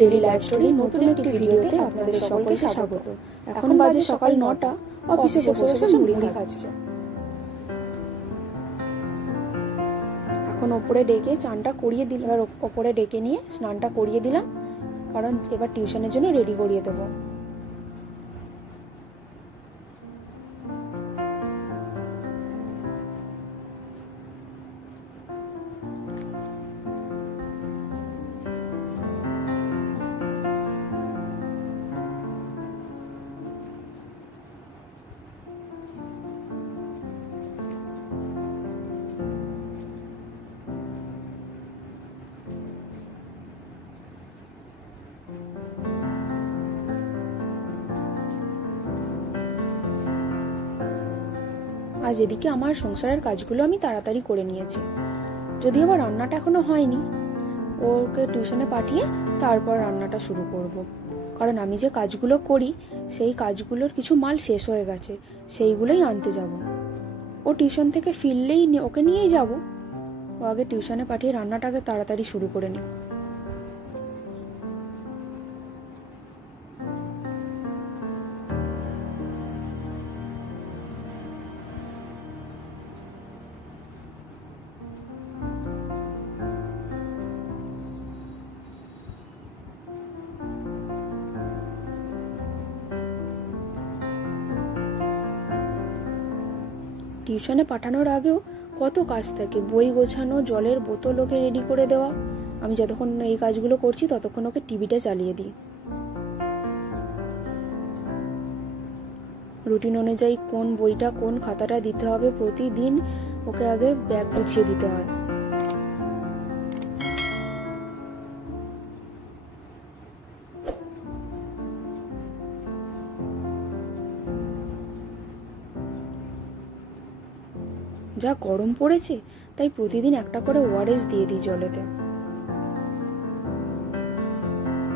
Daily life story নতুন একটি ভিডিওতে আপনাদের সকলকে স্বাগত। এখন বাজে সকাল 9টা, অফিসে বসে বসে মুড়ি খাচ্ছে। এখন ওপরে ডেকে চানটা করিয়ে দিলাম, আর ওপরে ডেকে নিয়ে স্নানটা করিয়ে দিলাম, কারণ এবার টিউশনের জন্য রেডি করিয়ে দেবো। আজ এদিকে আমার সংসারের কাজগুলো আমি তাড়াতাড়ি করে নিয়েছি, যদিও আবার রান্নাটা এখনো হয়নি। ওকে টিউশনে পাঠিয়ে তারপর রান্নাটা শুরু করব, কারণ আমি যে কাজগুলো করি সেই কাজগুলোর কিছু মাল শেষ হয়ে গেছে, সেইগুলোই আনতে যাব। ও টিউশন থেকে ফিরলেই ওকে নিয়েই যাব। ও আগে টিউশনে পাঠিয়ে রান্নাটাকে তাড়াতাড়ি শুরু করে নিই। টিউশনে পাঠানোর আগেও কত কাজ থাকে, বই গোছানো, জলের বোতল ওকে রেডি করে দেওয়া। আমি যতক্ষণ এই কাজগুলো করছি ততক্ষণ ওকে টিভিটা চালিয়ে দিই। রুটিন অনুযায়ী কোন বইটা কোন খাতাটা দিতে হবে প্রতিদিন ওকে আগে ব্যাগ গুছিয়ে দিতে হয়। যা গরম পড়েছে তাই প্রতিদিন একটা করে ওআরএস দিয়ে দিই জলেতে।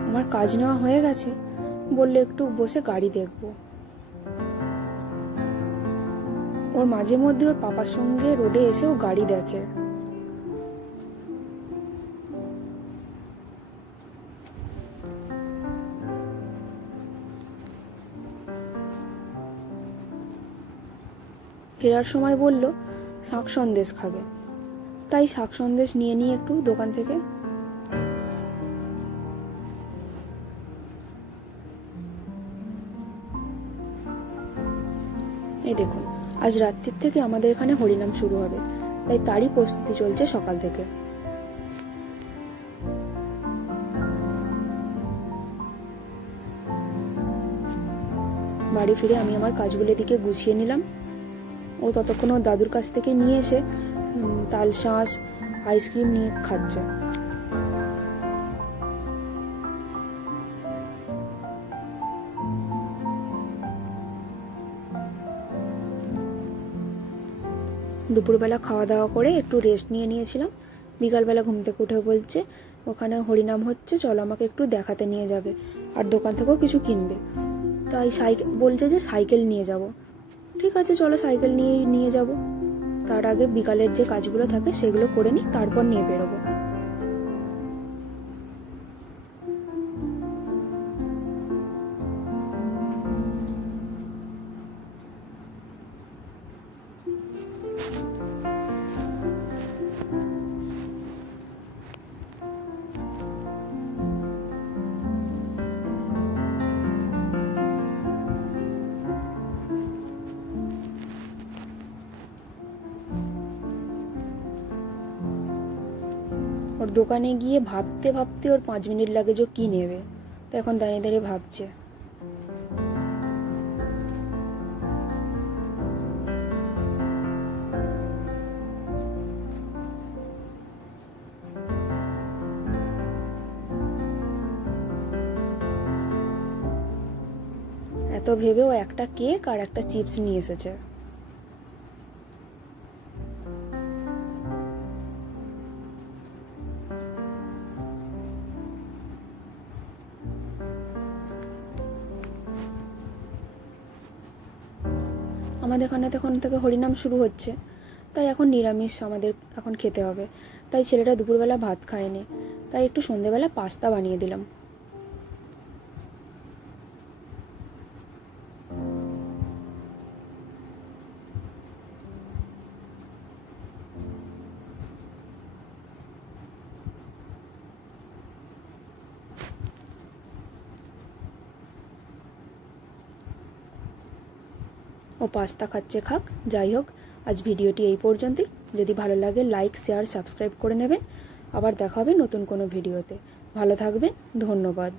আমার কাজ নেওয়া হয়ে গেছে, বললে একটু বসে গাড়ি দেখবো। ওর মাঝে মধ্যে ওর পাপার সঙ্গে রোডে এসে ও গাড়ি দেখে। ফেরার সময় বলল শাক সন্দেশ খাবে, তাই শাক সন্দেশ নিয়ে নিয়ে একটু দোকান থেকে। এই দেখুন, আজ রাত্রির থেকে আমাদের এখানে হরিনাম শুরু হবে, তাই তারই প্রস্তুতি চলছে সকাল থেকে। বাড়ি ফিরে আমি আমার কাজগুলোর দিকে গুছিয়ে নিলাম। ও ততক্ষণ ওর দাদুর কাছ থেকে নিয়ে এসে তালশাঁস আইসক্রিম নিয়ে খাচ্ছে। দুপুরবেলা খাওয়া দাওয়া করে একটু রেস্ট নিয়ে নিয়েছিলাম। বিকালবেলা ঘুম থেকে উঠে বলছে ওখানে হরিনাম হচ্ছে, চলো আমাকে একটু দেখাতে নিয়ে যাবে, আর দোকান থেকেও কিছু কিনবে। তাই বলছে যে সাইকেল নিয়ে যাব। ঠিক আছে, চলো সাইকেল নিয়ে যাব। তার আগে বিকালের যে কাজগুলো থাকে সেগুলো করে নিই, তারপর নিয়ে বেরোবো। ওর দোকানে গিয়ে ভাবতে ভাবতে ওর 5 মিনিট লাগে যে কি নেবে, তো এখন দাঁড়িয়ে দাঁড়িয়ে ভাবছে। এত ভেবেও একটা কেক আর একটা চিপস নিয়ে এসেছে। আমাদের এখানে তখন থেকে হরিনাম শুরু হচ্ছে, তাই এখন নিরামিষ আমাদের এখন খেতে হবে। তাই ছেলেটা দুপুরবেলা ভাত খায়নি, তাই একটু সন্ধেবেলা পাস্তা বানিয়ে দিলাম। ও পাস্তা খাচ্ছে খাক। যাই হোক, আজ ভিডিওটি এই পর্যন্তই। যদি ভালো লাগে লাইক, শেয়ার, সাবস্ক্রাইব করে নেবেন। আবার দেখা হবে নতুন কোনো ভিডিওতে। ভালো থাকবেন, ধন্যবাদ।